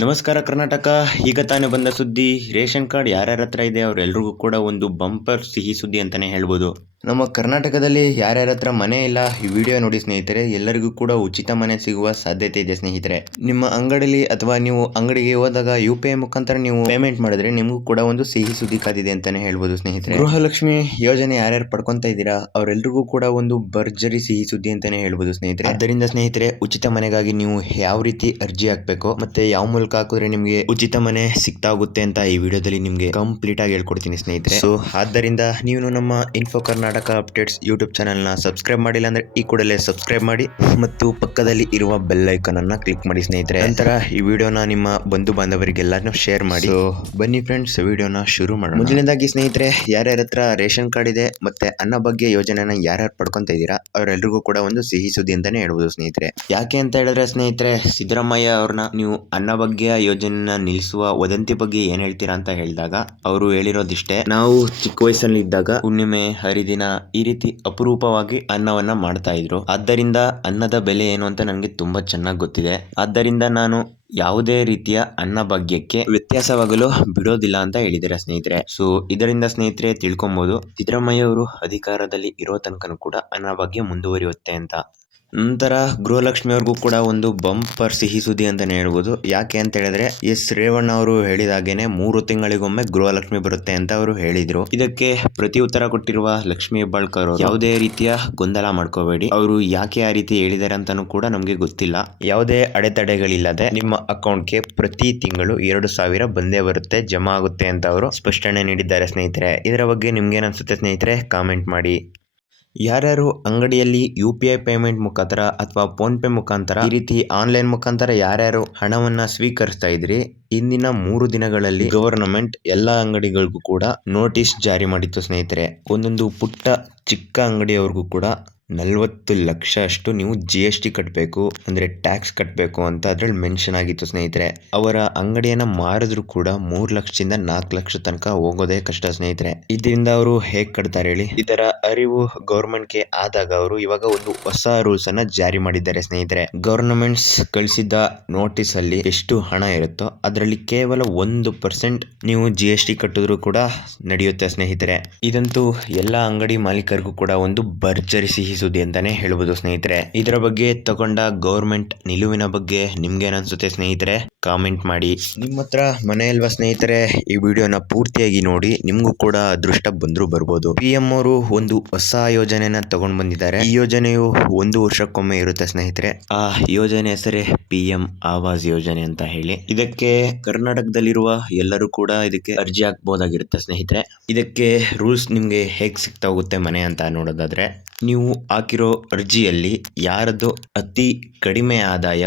ನಮಸ್ಕಾರ ಕರ್ನಾಟಕ. ಈಗ ತಾನೇ ಬಂದ ಸುದ್ದಿ. ರೇಷನ್ ಕಾರ್ಡ್ ಯಾರ್ಯಾರ ಹತ್ರ ಇದೆ ಅವರೆಲ್ಲರಿಗೂ ಕೂಡ ಒಂದು ಬಂಪರ್ ಸಿಹಿ ಸುದ್ದಿ ಅಂತಾನೆ ಹೇಳ್ಬೋದು. ನಮ್ಮ ಕರ್ನಾಟಕದಲ್ಲಿ ಯಾರ್ಯಾರ ಹತ್ರ ಮನೆ ಇಲ್ಲ ಈ ವಿಡಿಯೋ ನೋಡಿ ಸ್ನೇಹಿತರೆ, ಎಲ್ಲರಿಗೂ ಕೂಡ ಉಚಿತ ಮನೆ ಸಿಗುವ ಸಾಧ್ಯತೆ ಇದೆ ಸ್ನೇಹಿತರೆ. ನಿಮ್ಮ ಅಂಗಡಿಲಿ ಅಥವಾ ನೀವು ಅಂಗಡಿಗೆ ಹೋದಾಗ UPI ಮುಖಾಂತರ ನೀವು ಪೇಮೆಂಟ್ ಮಾಡಿದ್ರೆ ನಿಮಗೂ ಕೂಡ ಒಂದು ಸಿಹಿ ಸುದ್ದಿ ಕಾದಿದೆ ಅಂತಾನೆ ಹೇಳ್ಬೋದು ಸ್ನೇಹಿತರೆ. ಗೃಹಲಕ್ಷ್ಮಿ ಯೋಜನೆ ಯಾರ್ಯಾರು ಪಡ್ಕೊಂತ ಇದ್ದೀರಾ ಅವರೆಲ್ಲರಿಗೂ ಕೂಡ ಒಂದು ಭರ್ಜರಿ ಸಿಹಿ ಸುದ್ದಿ ಅಂತಾನೆ ಹೇಳ್ಬೋದು ಸ್ನೇಹಿತರೆ. ಆದ್ದರಿಂದ ಸ್ನೇಹಿತರೆ, ಉಚಿತ ಮನೆಗಾಗಿ ನೀವು ಯಾವ ರೀತಿ ಅರ್ಜಿ ಹಾಕ್ಬೇಕು ಮತ್ತೆ ಯಾವ ಮೂಲಕ ಹಾಕಿದ್ರೆ ನಿಮಗೆ ಉಚಿತ ಮನೆ ಸಿಗ್ತಾ ಹೋಗುತ್ತೆ ಅಂತ ಈ ವಿಡಿಯೋದಲ್ಲಿ ನಿಮಗೆ ಕಂಪ್ಲೀಟ್ ಆಗಿ ಹೇಳ್ಕೊಡ್ತೀನಿ ಸ್ನೇಹಿತರೆ. ಸೊ ಆದ್ದರಿಂದ ನೀವು ನಮ್ಮ info Karnataka updates YouTube channel ನ ಸಬ್ಸ್ಕ್ರೈಬ್ ಮಾಡಿಲ್ಲ ಅಂದ್ರೆ ಈ ಕೂಡಲೇ ಸಬ್ಸ್ಕ್ರೈಬ್ ಮಾಡಿ ಮತ್ತು ಪಕ್ಕದಲ್ಲಿ ಇರುವ ಬೆಲ್ ಐಕಾನ್ ಅನ್ನ ಕ್ಲಿಕ್ ಮಾಡಿ ಸ್ನೇಹಿತರೆ. ನಂತರ ಈ ವಿಡಿಯೋನ ನಿಮ್ಮ ಬಂಧು ಬಾಂಧವರಿಗೆಲ್ಲಾನು ಶೇರ್ ಮಾಡಿ. ಸೊ ಬನ್ನಿ ಫ್ರೆಂಡ್ಸ್, ವಿಡಿಯೋನ ಶುರು ಮಾಡೋಣ. ಮೊದಲನೇದಾಗಿ ಸ್ನೇಹಿತರೆ, ಯಾರ್ಯಾರ ಹತ್ರ ರೇಷನ್ ಕಾರ್ಡ್ ಇದೆ ಮತ್ತೆ ಅನ್ನಭಾಗ್ಯ ಯೋಜನೆನ ಯಾರ್ಯಾರು ಪಡ್ಕೊಂತ ಇದ್ದೀರಾ ಅವರೆಲ್ಲರಿಗೂ ಕೂಡ ಒಂದು ಸಿಹಿ ಸುದ್ದಿ ಅಂತಾನೆ ಹೇಳ್ಬೋದು ಸ್ನೇಹಿತರೆ. ಯಾಕೆ ಅಂತ ಹೇಳಿದ್ರೆ ಸ್ನೇಹಿತರೆ, ಸಿದ್ದರಾಮಯ್ಯ ಅವ್ರನ್ನ ನೀವು ಅನ್ನಭಾಗ್ಯ ಯೋಜನೆನ ನಿಲ್ಲಿಸುವ ವದಂತಿ ಬಗ್ಗೆ ಏನ್ ಹೇಳ್ತೀರಾ ಅಂತ ಹೇಳಿದಾಗ ಅವರು ಹೇಳಿರೋದಿಷ್ಟೇ: ನಾವು ಚಿಕ್ಕ ವಯಸ್ಸಲ್ಲಿ ಇದ್ದಾಗ ಹುಣ್ಣಿಮೆ ಹರಿದಿನ ಈ ರೀತಿ ಅಪರೂಪವಾಗಿ ಅನ್ನವನ್ನ ಮಾಡ್ತಾ ಇದ್ರು. ಆದ್ದರಿಂದ ಅನ್ನದ ಬೆಲೆ ಏನು ಅಂತ ನನಗೆ ತುಂಬಾ ಚೆನ್ನಾಗಿ ಗೊತ್ತಿದೆ. ಆದ್ದರಿಂದ ನಾನು ಯಾವುದೇ ರೀತಿಯ ಅನ್ನಭಾಗ್ಯಕ್ಕೆ ವ್ಯತ್ಯಾಸವಾಗಲು ಬಿಡೋದಿಲ್ಲ ಅಂತ ಹೇಳಿದ್ದಾರೆ ಸ್ನೇಹಿತರೆ. ಸೊ ಇದರಿಂದ ಸ್ನೇಹಿತರೆ ತಿಳ್ಕೊಬಹುದು, ಸಿದ್ದರಾಮಯ್ಯ ಅವರು ಅಧಿಕಾರದಲ್ಲಿ ಇರೋ ತನಕನೂ ಕೂಡ ಅನ್ನಭಾಗ್ಯ ಮುಂದುವರಿಯುತ್ತೆ ಅಂತ. ನಂತರ ಗೃಹಲಕ್ಷ್ಮಿ ಅವ್ರಿಗೂ ಕೂಡ ಒಂದು ಬಂಪರ್ ಸಿಹಿ ಸುದ್ದಿ ಅಂತಾನೆ ಹೇಳ್ಬೋದು. ಯಾಕೆ ಅಂತ ಹೇಳಿದ್ರೆ, ರೇವಣ್ಣ ಅವರು ಹೇಳಿದಾಗೇನೆ 3 ತಿಂಗಳಿಗೊಮ್ಮೆ ಗೃಹಲಕ್ಷ್ಮಿ ಬರುತ್ತೆ ಅಂತ ಅವರು ಹೇಳಿದ್ರು. ಇದಕ್ಕೆ ಪ್ರತಿ ಉತ್ತರ ಕೊಟ್ಟಿರುವ ಲಕ್ಷ್ಮಿ ಹೆಬ್ಬಾಳ್ಕರ್ ಅವರು ಯಾವುದೇ ರೀತಿಯ ಗೊಂದಲ ಮಾಡ್ಕೋಬೇಡಿ, ಅವರು ಯಾಕೆ ಆ ರೀತಿ ಹೇಳಿದ್ದಾರೆ ಅಂತಾನೂ ಕೂಡ ನಮ್ಗೆ ಗೊತ್ತಿಲ್ಲ. ಯಾವುದೇ ಅಡೆತಡೆಗಳಿಲ್ಲದೆ ನಿಮ್ಮ ಅಕೌಂಟ್ಗೆ ಪ್ರತಿ ತಿಂಗಳು 2,000 ಬಂದೇ ಬರುತ್ತೆ, ಜಮಾ ಆಗುತ್ತೆ ಅಂತ ಅವರು ಸ್ಪಷ್ಟನೆ ನೀಡಿದ್ದಾರೆ ಸ್ನೇಹಿತರೆ. ಇದರ ಬಗ್ಗೆ ನಿಮ್ಗೆ ಏನ್ಸುತ್ತೆ ಸ್ನೇಹಿತರೆ, ಕಾಮೆಂಟ್ ಮಾಡಿ. ಯಾರ್ಯಾರು ಅಂಗಡಿಯಲ್ಲಿ UPI ಪೇಮೆಂಟ್ ಮುಖಾಂತರ ಅಥವಾ ಫೋನ್ ಪೇ ಮುಖಾಂತರ ಈ ರೀತಿ ಆನ್ಲೈನ್ ಮುಖಾಂತರ ಯಾರ್ಯಾರು ಹಣವನ್ನ ಸ್ವೀಕರಿಸ್ತಾ ಇದ್ರಿ, ಇಂದಿನ 3 ದಿನಗಳಲ್ಲಿ ಗವರ್ನಮೆಂಟ್ ಎಲ್ಲಾ ಅಂಗಡಿಗಳಿಗೂ ಕೂಡ ನೋಟಿಸ್ ಜಾರಿ ಮಾಡಿತ್ತು ಸ್ನೇಹಿತರೆ. ಒಂದೊಂದು ಪುಟ್ಟ ಚಿಕ್ಕ ಅಂಗಡಿಯವ್ರಿಗೂ ಕೂಡ 40 ಲಕ್ಷ ಅಷ್ಟು ನೀವು GST ಕಟ್ಟಬೇಕು, ಅಂದ್ರೆ ಟ್ಯಾಕ್ಸ್ ಕಟ್ಟಬೇಕು ಅಂತ ಅದ್ರಲ್ಲಿ ಮೆನ್ಷನ್ ಆಗಿತ್ತು ಸ್ನೇಹಿತರೆ. ಅವರ ಅಂಗಡಿಯನ್ನ ಮಾರಿದ್ರು ಕೂಡ 3 ಲಕ್ಷದಿಂದ 4 ಲಕ್ಷ ತನಕ ಹೋಗೋದೇ ಕಷ್ಟ ಸ್ನೇಹಿತರೆ. ಇದರಿಂದ ಅವರು ಹೇಗ್ ಕಟ್ತಾರೆ ಹೇಳಿ? ಇದರ ಅರಿವು ಗವರ್ಮೆಂಟ್ಗೆ ಆದಾಗ ಅವರು ಇವಾಗ ಒಂದು ಹೊಸ ರೂಲ್ಸ್ ಅನ್ನ ಜಾರಿ ಮಾಡಿದ್ದಾರೆ ಸ್ನೇಹಿತರೆ. ಗವರ್ನಮೆಂಟ್ಸ್ ಕಳಿಸಿದ್ದ ನೋಟಿಸ್ ಅಲ್ಲಿ ಎಷ್ಟು ಹಣ ಇರುತ್ತೋ ಅದರಲ್ಲಿ ಕೇವಲ 1% ನೀವು GST ಕಟ್ಟಿದ್ರು ಕೂಡ ನಡೆಯುತ್ತೆ ಸ್ನೇಹಿತರೆ. ಇದಂತೂ ಎಲ್ಲಾ ಅಂಗಡಿ ಮಾಲೀಕರಿಗೂ ಕೂಡ ಒಂದು ಭರ್ಜರಿ ಸಿಹಿ ಸುದ್ದಿ ಅಂತಾನೆ ಹೇಳ್ಬೋದು ಸ್ನೇಹಿತರೆ. ಇದರ ಬಗ್ಗೆ ತಗೊಂಡ ಗವರ್ಮೆಂಟ್ ನಿಲುವಿನ ಬಗ್ಗೆ ನಿಮ್ಗೇನ್ ಅನ್ಸುತ್ತೆ ಸ್ನೇಹಿತರೆ, ಕಾಮೆಂಟ್ ಮಾಡಿ. ನಿಮ್ಮ ಹತ್ರ ಮನೆ ಇಲ್ವಾ ಸ್ನೇಹಿತರೆ, ಈ ವಿಡಿಯೋನ ಪೂರ್ತಿಯಾಗಿ ನೋಡಿ, ನಿಮ್ಗೂ ಕೂಡ ಅದೃಷ್ಟ ಬಂದ್ರು ಬರ್ಬೋದು. PM ಅವರು ಒಂದು ಹೊಸ ಯೋಜನೆನ ತಗೊಂಡ್ ಬಂದಿದ್ದಾರೆ. ಈ ಯೋಜನೆಯು 1 ವರ್ಷಕ್ಕೊಮ್ಮೆ ಇರುತ್ತೆ ಸ್ನೇಹಿತರೆ. ಆ ಯೋಜನೆ ಹೆಸರೇ PM ಆವಾಸ್ ಯೋಜನೆ ಅಂತ ಹೇಳಿ. ಇದಕ್ಕೆ ಕರ್ನಾಟಕದಲ್ಲಿರುವ ಎಲ್ಲರೂ ಕೂಡ ಇದಕ್ಕೆ ಅರ್ಜಿ ಹಾಕಬಹುದಾಗಿರುತ್ತೆ ಸ್ನೇಹಿತರೆ. ಇದಕ್ಕೆ ರೂಲ್ಸ್ ನಿಮ್ಗೆ ಹೇಗ್ ಸಿಗ್ತಾ ಹೋಗುತ್ತೆ ಮನೆ ಅಂತ ನೋಡೋದಾದ್ರೆ, ನೀವು ಹಾಕಿರೋ ಅರ್ಜಿಯಲ್ಲಿ ಯಾರದ್ದು ಅತಿ ಕಡಿಮೆ ಆದಾಯ